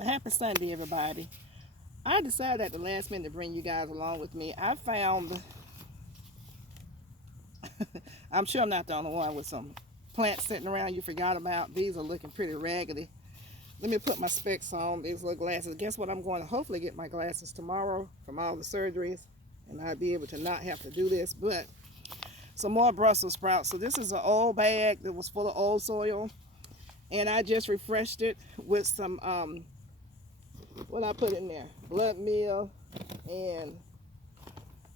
Well, happy Sunday, everybody. I decided at the last minute to bring you guys along with me. I found, I'm sure I'm not the only one with some plants sitting around you forgot about. These are looking pretty raggedy. Let me put my specs on, these little glasses. Guess what? I'm going to hopefully get my glasses tomorrow from all the surgeries, and I'll be able to not have to do this. But some more Brussels sprouts. So this is an old bag that was full of old soil, and I just refreshed it with some what I put in there, blood meal and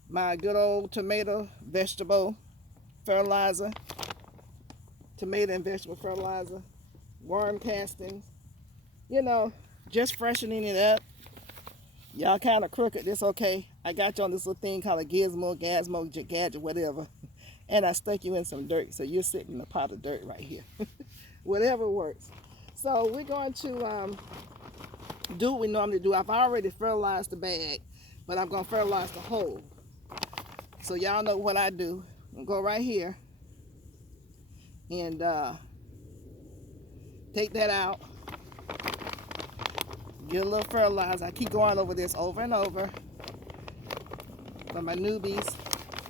my good old tomato vegetable fertilizer, tomato and vegetable fertilizer, worm castings, you know, just freshening it up. Y'all kind of crooked, it's okay. I got you on this little thing called a gizmo, gadget, whatever, and I stuck you in some dirt, so you're sitting in a pot of dirt right here. Whatever works. So we're going to do what we normally do. I've already fertilized the bag, but I'm going to fertilize the hole. So y'all know what I do. I'm going to go right here and take that out. Get a little fertilizer. I keep going over this over and over for my newbies.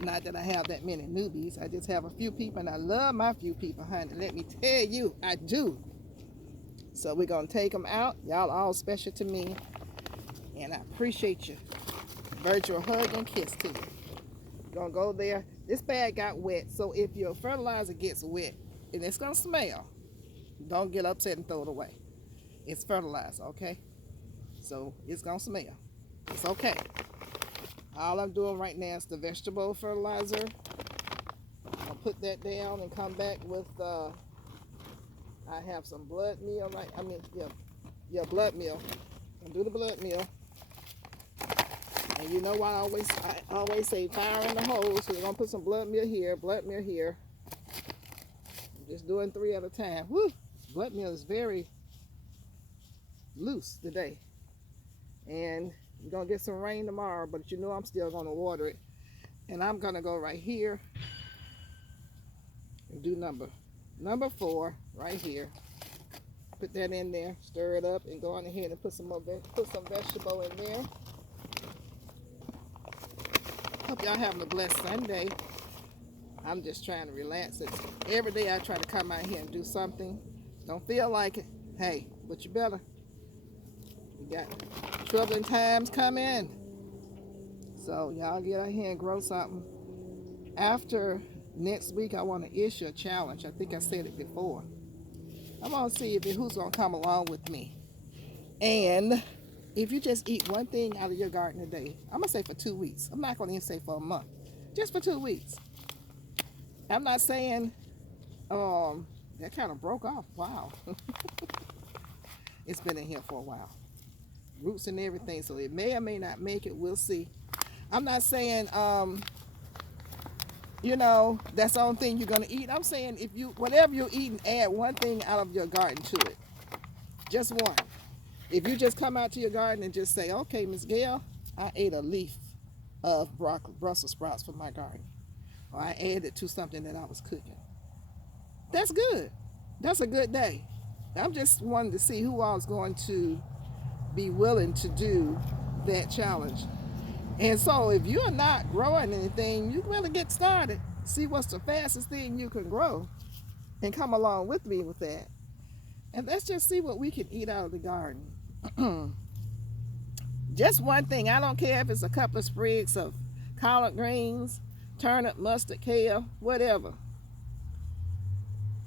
Not that I have that many newbies. I just have a few people, and I love my few people, honey. Let me tell you, I do. So we're going to take them out. Y'all all special to me, and I appreciate you. Virtual hug and kiss to you. Gonna go there. This bag got wet, so if your fertilizer gets wet, and it's gonna smell, don't get upset and throw it away. It's fertilizer, okay? So it's gonna smell. It's okay. All I'm doing right now is the vegetable fertilizer. I'll put that down and come back with I have some blood meal, blood meal. I'll do the blood meal. And you know what I always say, fire in the hole. So we're gonna put some blood meal here, blood meal here. I'm just doing 3 at a time. Woo! Blood meal is very loose today. And we're gonna get some rain tomorrow, but you know I'm still gonna water it. And I'm gonna go right here and do number 4 right here. Put that in there, stir it up, and go on ahead and put some vegetable in there. Hope y'all having a blessed Sunday. I'm just trying to relax. Every day I try to come out here and do something. Don't feel like it. Hey, but you better. We got troubling times coming. So y'all get out here and grow something. After next week, I want to issue a challenge. I think I said it before. I'm going to see who's going to come along with me. And if you just eat one thing out of your garden a day, I'm going to say for 2 weeks. I'm not going to even say for a month. Just for 2 weeks. I'm not saying, that kind of broke off. Wow. It's been in here for a while. Roots and everything, so it may or may not make it. We'll see. I'm not saying, that's the only thing you're going to eat. I'm saying whatever you're eating, add one thing out of your garden to it. Just one. If you just come out to your garden and just say, okay, Miss Gail, I ate a leaf of Brussels sprouts from my garden. Or I added to something that I was cooking. That's good. That's a good day. I'm just wanting to see who all is going to be willing to do that challenge. And so if you're not growing anything, you better get started. See what's the fastest thing you can grow and come along with me with that. And let's just see what we can eat out of the garden. Just one thing. I don't care if it's a couple of sprigs of collard greens, turnip, mustard, kale, whatever.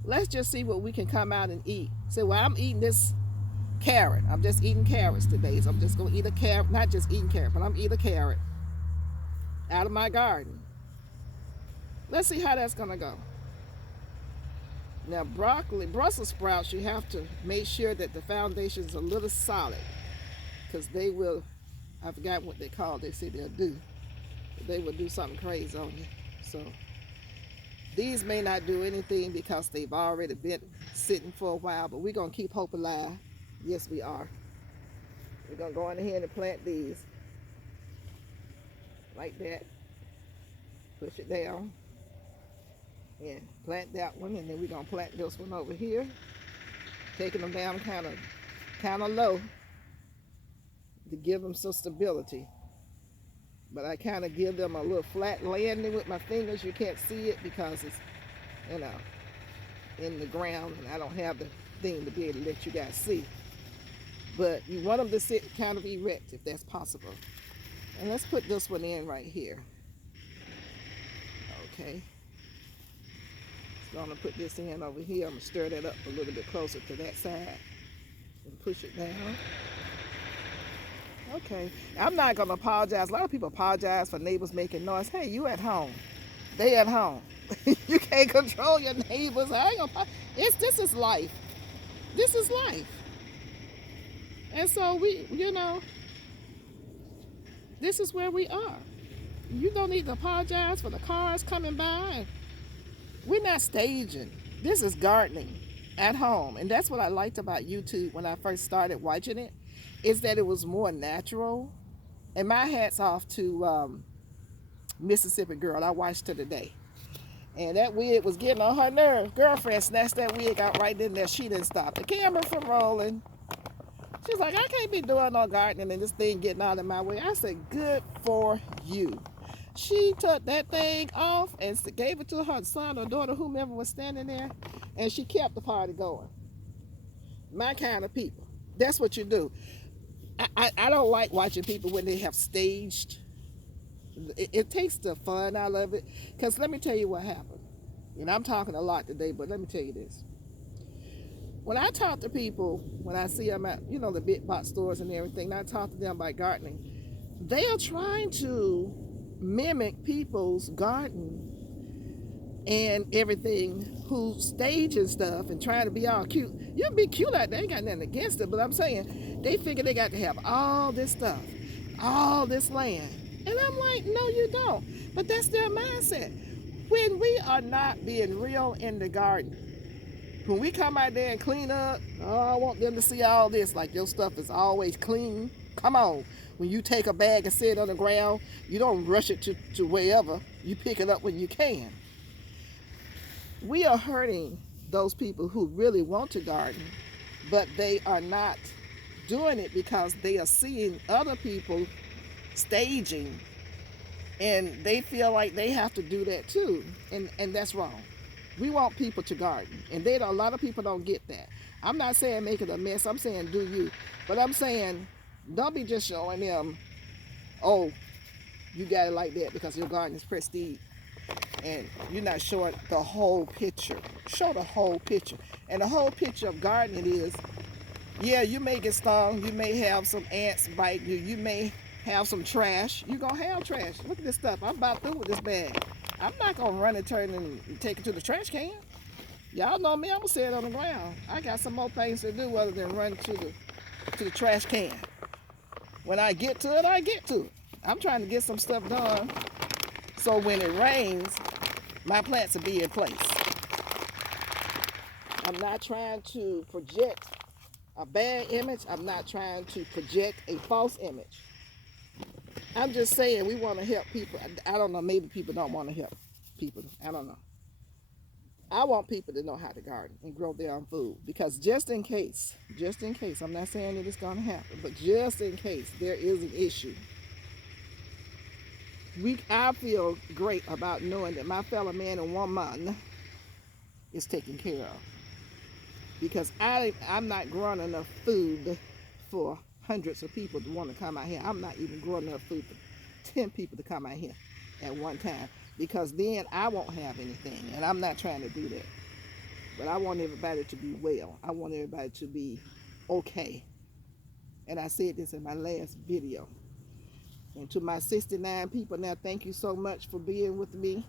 Let's just see what we can come out and eat. So well, I'm eating this carrot. I'm just eating carrots today. So I'm just going to eat a carrot. Not just eating carrot, but I'm eating a carrot out of my garden. Let's see how that's going to go. Now Brussels sprouts, you have to make sure that the foundation is a little solid, because they will, I forgot what they call, they say they'll do. They will do something crazy on you. So these may not do anything because they've already been sitting for a while, but we're going to keep hope alive. Yes, we are. We're going to go on ahead and plant these like that. Push it down. And plant that one, and then we're gonna plant this one over here, taking them down kind of low to give them some stability. But I kind of give them a little flat landing with my fingers. You can't see it because it's, you know, in the ground, and I don't have the thing to be able to let you guys see. But you want them to sit kind of erect if that's possible. And let's put this one in right here. Okay. So I'm going to put this in over here. I'm going to stir that up a little bit closer to that side and push it down. Okay. I'm not going to apologize. A lot of people apologize for neighbors making noise. Hey, you at home. They at home. You can't control your neighbors. I ain't gonna, this is life. This is life. And so we, you know, this is where we are. You don't need to apologize for the cars coming by. We're not staging. This is gardening at home. And that's what I liked about YouTube when I first started watching it, is that it was more natural. And my hat's off to Mississippi Girl. I watched her today. And that wig was getting on her nerves. Girlfriend snatched that wig out right in there. She didn't stop the camera from rolling. She's like, I can't be doing no gardening and this thing getting out of my way. I said, good for you. She took that thing off and gave it to her son or daughter, whomever was standing there, and she kept the party going. My kind of people. That's what you do. I don't like watching people when they have staged. It takes the fun out of it. Because let me tell you what happened. And I'm talking a lot today, but let me tell you this. When I talk to people, when I see them at, you know, the big box stores and everything, and I talk to them about gardening, they are trying to mimic people's garden and everything, who stage and stuff and trying to be all cute. You'll be cute out there, ain't got nothing against it, but I'm saying they figure they got to have all this stuff, all this land. And I'm like, no, you don't. But that's their mindset. When we are not being real in the garden, when we come out there and clean up, oh, I want them to see all this, like your stuff is always clean. Come on. When you take a bag and set it on the ground, you don't rush it to wherever. You pick it up when you can. We are hurting those people who really want to garden, but they are not doing it because they are seeing other people staging, and they feel like they have to do that too, and that's wrong. We want people to garden, and a lot of people don't get that. I'm not saying make it a mess, I'm saying do you, but I'm saying don't be just showing them, oh, you got it like that because your garden is prestige, and you're not showing the whole picture. Show the whole picture. And the whole picture of gardening is, yeah, you may get stung, you may have some ants bite you, you may have some trash. You're gonna have trash. Look at this stuff. I'm about through with this bag. I'm not gonna run and turn and take it to the trash can. Y'all know me, I'm gonna set it on the ground. I got some more things to do other than run to the trash can. When I get to it, I get to it. I'm trying to get some stuff done so when it rains, my plants will be in place. I'm not trying to project a bad image. I'm not trying to project a false image. I'm just saying we want to help people. I don't know, maybe people don't want to help people. I don't know. I want people to know how to garden and grow their own food, because just in case, I'm not saying that it's going to happen, but just in case there is an issue, I feel great about knowing that my fellow man and woman is taken care of, because I'm not growing enough food for hundreds of people to want to come out here. I'm not even growing enough food for 10 people to come out here at one time, because then I won't have anything, and I'm not trying to do that. But I want everybody to be well. I want everybody to be okay. And I said this in my last video. And to my 69 people now, thank you so much for being with me.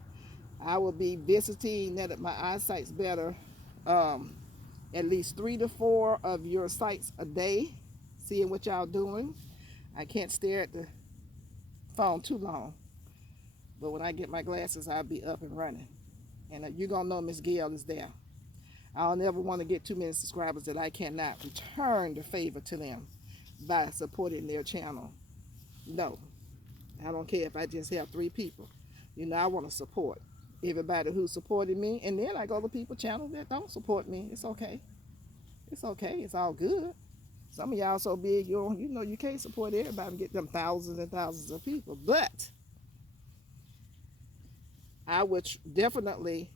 I will be visiting, now that my eyesight's better, at least 3 to 4 of your sites a day, seeing what y'all doing. I can't stare at the phone too long, but when I get my glasses, I'll be up and running. And you're gonna know Miss Gail is there. I'll never want to get too many subscribers that I cannot return the favor to them by supporting their channel. No, I don't care if I just have 3 people. You know, I want to support everybody who supported me, and then I go to people channel that don't support me. It's okay. It's okay. It's all good. Some of y'all so big, you know you can't support everybody and get them thousands and thousands of people. But I would definitely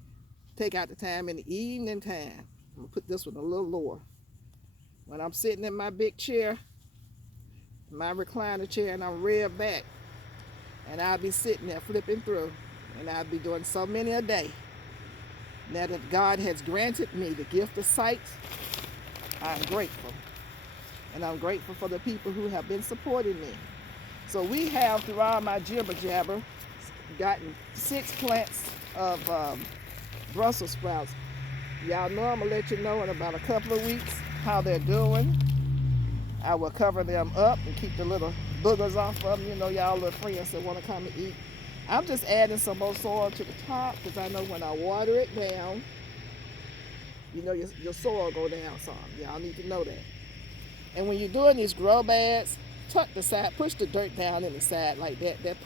take out the time in the evening time. I'm gonna put this one a little lower. When I'm sitting in my big chair, my recliner chair, and I'm reared back, and I'll be sitting there flipping through, and I'll be doing so many a day. Now that God has granted me the gift of sight, I'm grateful. And I'm grateful for the people who have been supporting me. So we have, through all my jibber jabber, gotten 6 plants of Brussels sprouts. Y'all know I'm going to let you know in about a couple of weeks how they're doing. I will cover them up and keep the little boogers off of them. You know, y'all little friends that want to come and eat. I'm just adding some more soil to the top because I know when I water it down, you know, your soil go down some. Y'all need to know that. And when you're doing these grow beds, tuck the side, push the dirt down in the side like that. That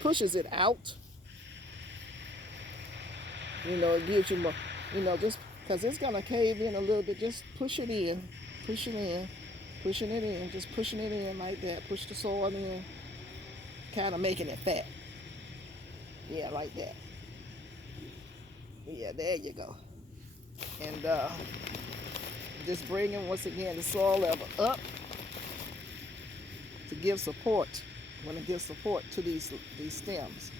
pushes it out. You know, it gives you more, you know, just because it's going to cave in a little bit, just push it in, pushing it in, just pushing it in like that. Push the soil in, kind of making it fat. Yeah, like that. Yeah, there you go. And just bringing, once again, the soil level up to give support. Want to give support to these stems.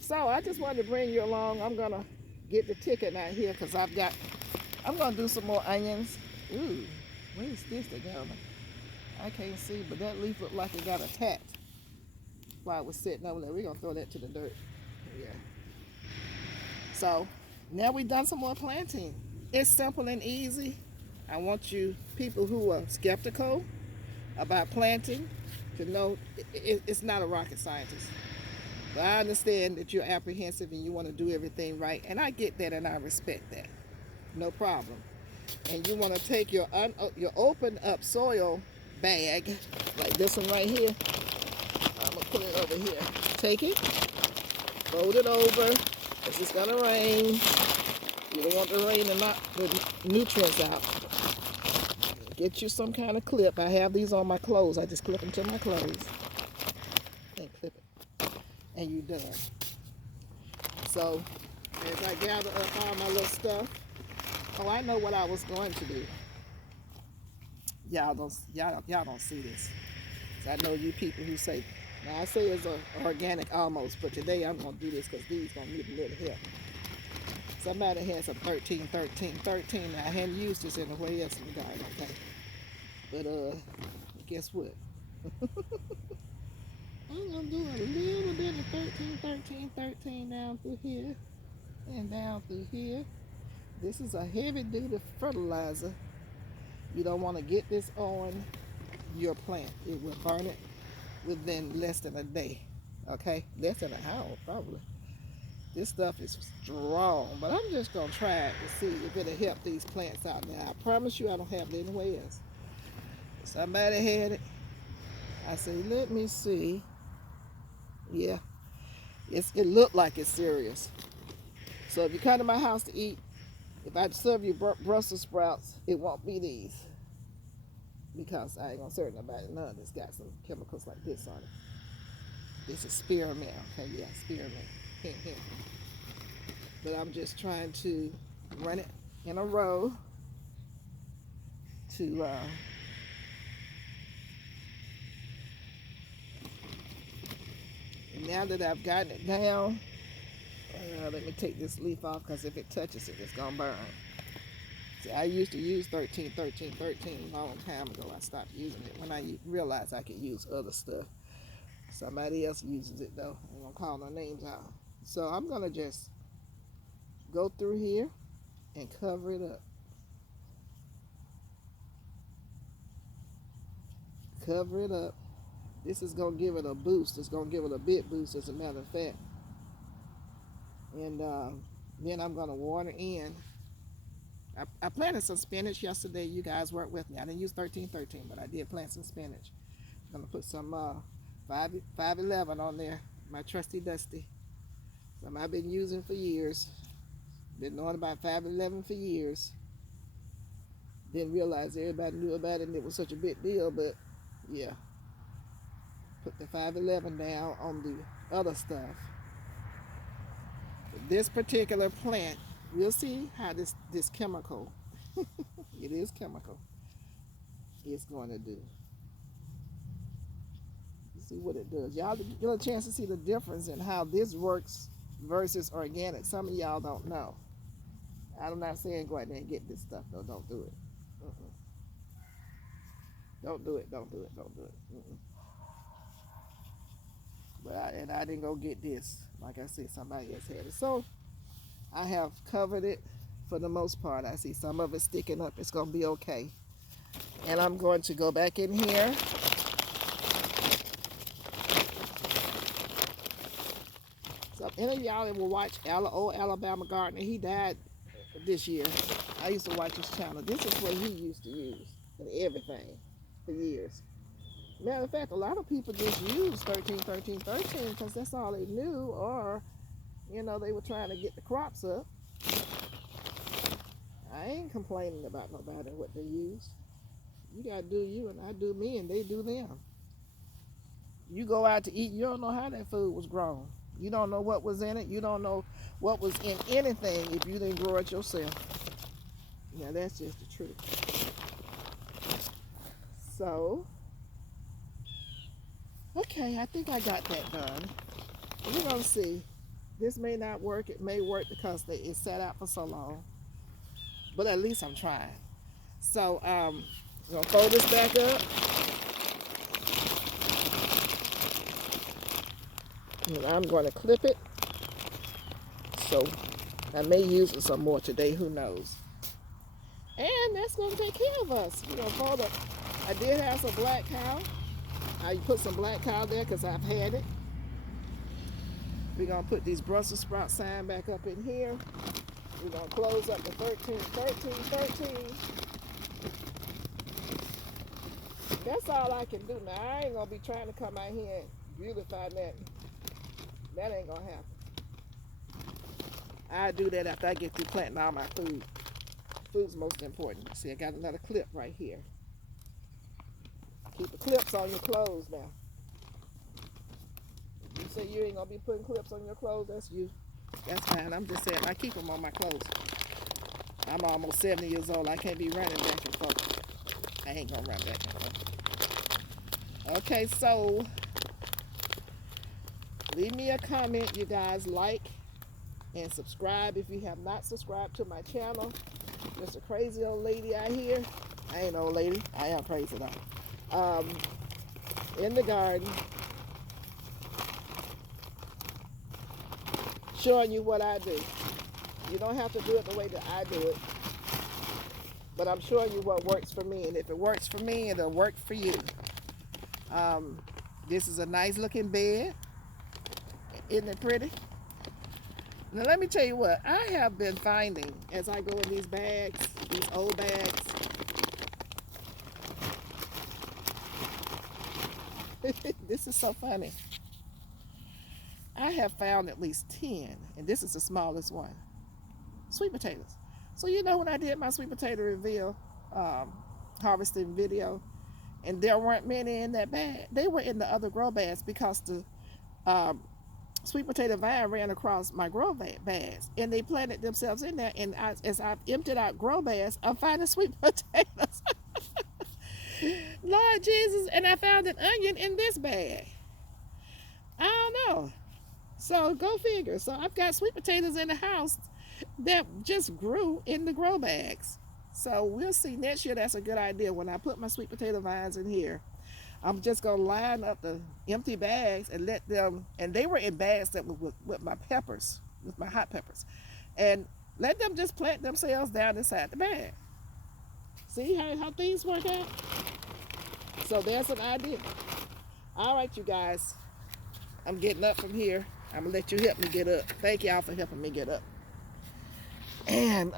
So I just wanted to bring you along. I'm gonna get the ticket out here because I'm gonna do some more onions. Ooh, where's this together? I can't see, but that leaf looked like it got attacked while it was sitting over there. We're gonna throw that to the dirt. Yeah. So now we've done some more planting. It's simple and easy. I want you people who are skeptical about planting to know it's not a rocket scientist. But I understand that you're apprehensive and you want to do everything right, and I get that and I respect that. No problem. And you want to take your open up soil bag, like this one right here. I'm going to put it over here. Take it, fold it over, because it's going to rain. You don't want the rain to knock the nutrients out. Get you some kind of clip. I have these on my clothes. I just clip them to my clothes. And clip it. And you're done. So, as I gather up all my little stuff, oh, I know what I was going to do. Y'all don't see this. So I know you people who say, now I say it's organic almost, but today I'm going to do this because these going to need a little help. Somebody had some 13. Now, I hadn't used this in a way else in the garden, okay? But, guess what? I'm going to do a little bit of 13 down through here and down through here. This is a heavy-duty fertilizer. You don't want to get this on your plant. It will burn it within less than a day, okay? Less than an hour, probably. This stuff is strong, but I'm just going to try it to see if it'll help these plants out. Now, I promise you I don't have it anywhere else. Somebody had it. I say, let me see. Yeah, it looked like it's serious. So if you come to my house to eat, if I serve you Brussels sprouts, it won't be these. Because I ain't going to serve nobody none that's got some chemicals like this on it. This is spearmint. Okay, yeah, spearmint. Hint, hint. But I'm just trying to run it in a row to and now that I've gotten it down, let me take this leaf off because if it touches it, it's going to burn. See, I used to use 13 a long time ago. I stopped using it when I realized I could use other stuff. Somebody else uses it though. I'm going to call their names out. So I'm going to just go through here and cover it up. Cover it up. This is going to give it a boost. It's going to give it a big boost, as a matter of fact. And then I'm going to water in. I planted some spinach yesterday. You guys worked with me. I didn't use 13, but I did plant some spinach. I'm going to put some 511 on there, my trusty dusty. Some I've been using for years. Been knowing about 511 for years. Didn't realize everybody knew about it and it was such a big deal, but yeah. Put the 511 down on the other stuff. This particular plant, we'll see how this chemical, it is chemical, is going to do. See what it does. Y'all get a chance to see the difference in how this works versus organic. Some of y'all don't know. I'm not saying go out there and get this stuff though. Don't do it. Don't do it. Don't do it. Don't do it. But I didn't go get this. Like I said, somebody else had it. So I have covered it for the most part. I see some of it sticking up. It's going to be okay. And I'm going to go back in here. So any of y'all that will watch old Alabama Gardener, he died this year. I used to watch his channel. This is what he used to use in everything for years. Matter of fact, a lot of people just use 13, 13, 13 because that's all they knew, or, you know, they were trying to get the crops up. I ain't complaining about nobody what they use. You got to do you, and I do me, and they do them. You go out to eat, you don't know how that food was grown. You don't know what was in it. You don't know what was in anything if you didn't grow it yourself. Now, that's just the truth. So, okay, I think I got that done. We're going to see. This may not work. It may work because it sat out for so long. But at least I'm trying. So, I'm going to fold this back up. And I'm going to clip it. So, I may use it some more today. Who knows? And that's going to take care of us. We're going to fold up. I did have some black cow. I put some black cow there because I've had it. We're going to put these Brussels sprout sign back up in here. We're going to close up the 13, 13, 13. That's all I can do. Now, I ain't going to be trying to come out here and beautify that. That ain't going to happen. I'll do that after I get through planting all my food. Food's most important. See, I got another clip right here. Keep the clips on your clothes now. If you say you ain't going to be putting clips on your clothes, that's you. That's fine. I'm just saying, I keep them on my clothes. I'm almost 70 years old. I can't be running back and forth. I ain't going to run back and forth. Okay, so leave me a comment, you guys. Like and subscribe if you have not subscribed to my channel. Just a crazy old lady out here. I ain't an old lady. I am crazy though. In the garden, showing you what I do. You don't have to do it the way that I do it, but I'm showing you what works for me, and if it works for me, it'll work for you. This is a nice looking bed. Isn't it pretty? Now let me tell you what I have been finding as I go in these bags, these old bags. This is so funny. I have found at least 10, and this is the smallest one. Sweet potatoes. So you know when I did my sweet potato reveal harvesting video, and there weren't many in that bag. They were in the other grow bags because the sweet potato vine ran across my grow bags, and they planted themselves in there. And as I've emptied out grow bags, I'm finding sweet potatoes. Lord Jesus, and I found an onion in this bag. I don't know. So go figure. So I've got sweet potatoes in the house that just grew in the grow bags. So we'll see next year. That's a good idea. When I put my sweet potato vines in here, I'm just going to line up the empty bags and let them, and they were in bags that were with my peppers, with my hot peppers, and let them just plant themselves down inside the bag. See how things work out? So there's an idea. All right, you guys. I'm getting up from here. I'm going to let you help me get up. Thank y'all for helping me get up. And,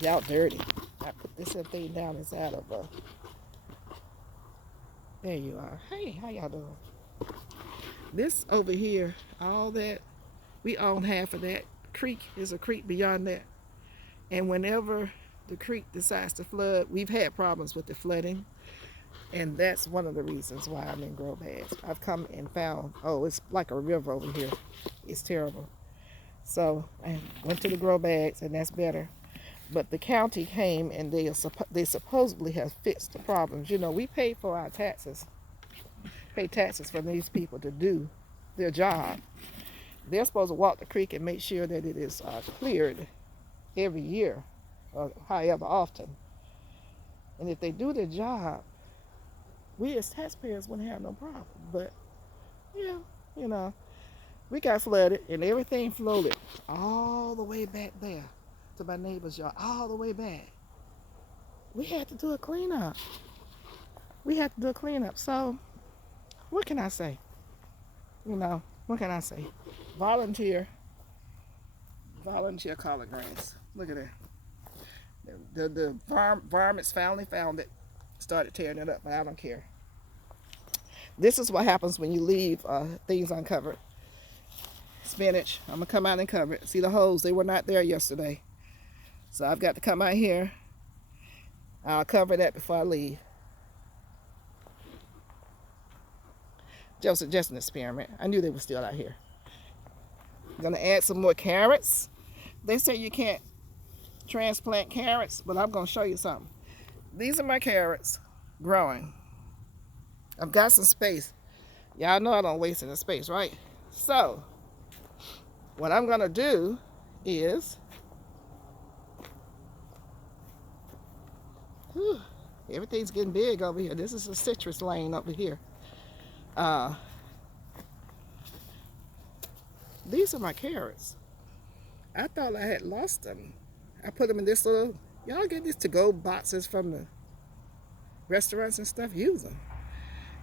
y'all dirty. I put this thing down inside of, there you are. Hey, how y'all doing? This over here, all that, we own half of that. Creek is a creek beyond that. And whenever the creek decides to flood. We've had problems with the flooding, and that's one of the reasons why I'm in grow bags. I've come and found, oh, it's like a river over here. It's terrible. So I went to the grow bags, and that's better. But the county came, and they supposedly have fixed the problems. You know, we pay for our taxes, pay taxes for these people to do their job. They're supposed to walk the creek and make sure that it is cleared every year, or however often. And if they do their job, we as taxpayers wouldn't have no problem. But yeah, you know, we got flooded, and everything floated all the way back there to my neighbor's yard, all the way back. We had to do a cleanup. So what can I say? You know, what can I say? Volunteer collard greens. Look at that. The varmints finally found it, started tearing it up, but I don't care. This is what happens when you leave things uncovered. Spinach, I'm gonna come out and cover it. See the holes, they were not there yesterday. So I've got to come out here. I'll cover that before I leave. Just an experiment. I knew they were still out here. I'm gonna add some more carrots. They say you can't transplant carrots, but I'm gonna show you something. These are my carrots growing. I've got some space. Y'all know I don't waste any space, right? So what I'm gonna do is, everything's getting big over here. This is a citrus lane over here. These are my carrots. I thought I had lost them. I put them in this little, y'all get these to-go boxes from the restaurants and stuff. Use them.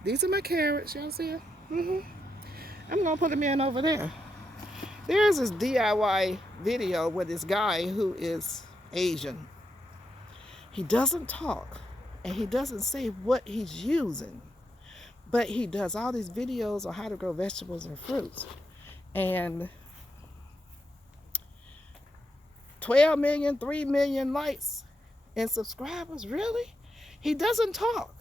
These are my carrots. Y'all see them? I'm gonna put them in over there. There's this DIY video with this guy who is Asian. He doesn't talk, and he doesn't say what he's using, but he does all these videos on how to grow vegetables and fruits. And 12 million, 3 million likes and subscribers. Really? He doesn't talk,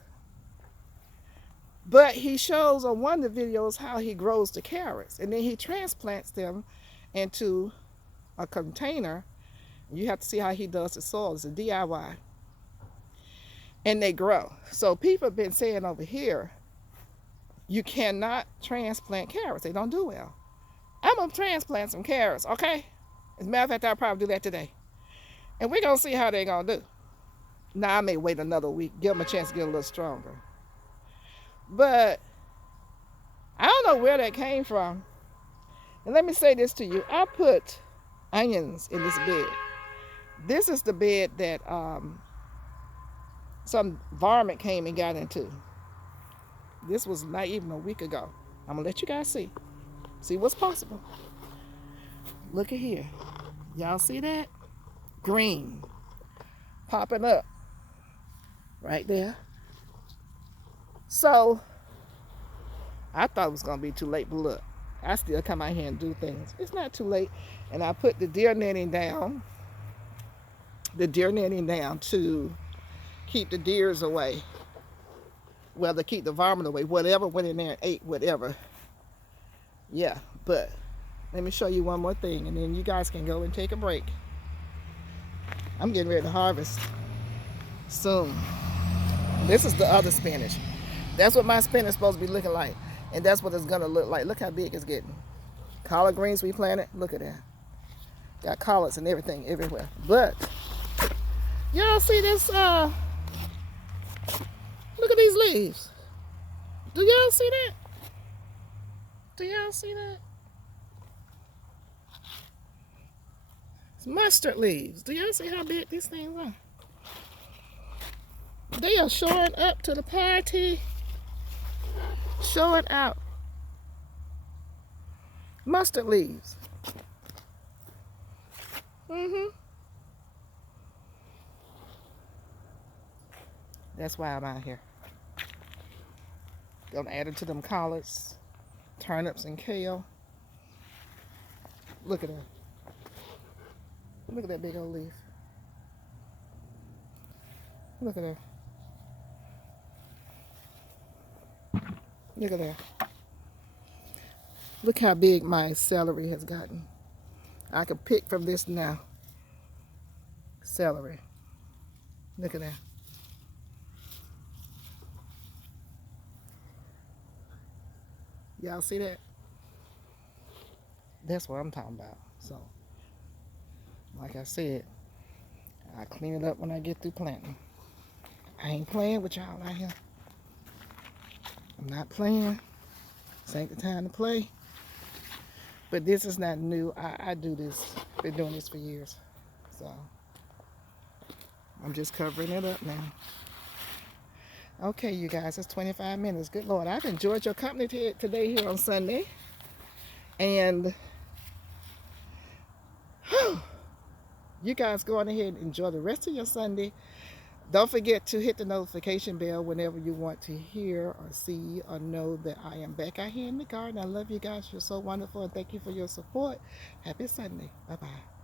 but he shows on one of the videos how he grows the carrots, and then he transplants them into a container. You have to see how he does the soil. It's a DIY, and they grow. So people have been saying over here, you cannot transplant carrots. They don't do well. I'm gonna transplant some carrots, okay? As a matter of fact, I'll probably do that today. And we're gonna see how they're gonna do. Now, I may wait another week, give them a chance to get a little stronger. But I don't know where that came from. And let me say this to you. I put onions in this bed. This is the bed that some varmint came and got into. This was not even a week ago. I'm gonna let you guys see what's possible. Look at here. Y'all see that? Green popping up right there. So I thought it was gonna be too late, but look, I still come out here and do things. It's not too late. And I put the deer netting down to keep the deers away. Well, to keep the varmint away. Whatever went in there and ate whatever. Yeah, but let me show you one more thing, and then you guys can go and take a break. I'm getting ready to harvest soon. This is the other spinach. That's what my spinach is supposed to be looking like, and that's what it's gonna look like. Look how big it's getting. Collard greens we planted. Look at that. Got collards and everything everywhere. But y'all see this? Look at these leaves. Do y'all see that? Do y'all see that? It's mustard leaves. Do y'all see how big these things are? They are showing up to the party. Showing out. Mustard leaves. That's why I'm out here. Gonna add it to them collards, turnips, and kale. Look at that. Look at that big old leaf. Look at that. Look at that. Look how big my celery has gotten. I can pick from this now. Celery. Look at that. Y'all see that? That's what I'm talking about. So, like I said, I clean it up when I get through planting. I ain't playing with y'all out here. I'm not playing. This ain't the time to play. But this is not new. I do this. Been doing this for years. So I'm just covering it up now. Okay, you guys, it's 25 minutes. Good Lord, I've enjoyed your company today here on Sunday. And you guys go on ahead and enjoy the rest of your Sunday. Don't forget to hit the notification bell whenever you want to hear or see or know that I am back out here in the garden. I love you guys. You're so wonderful, and thank you for your support. Happy Sunday. Bye-bye.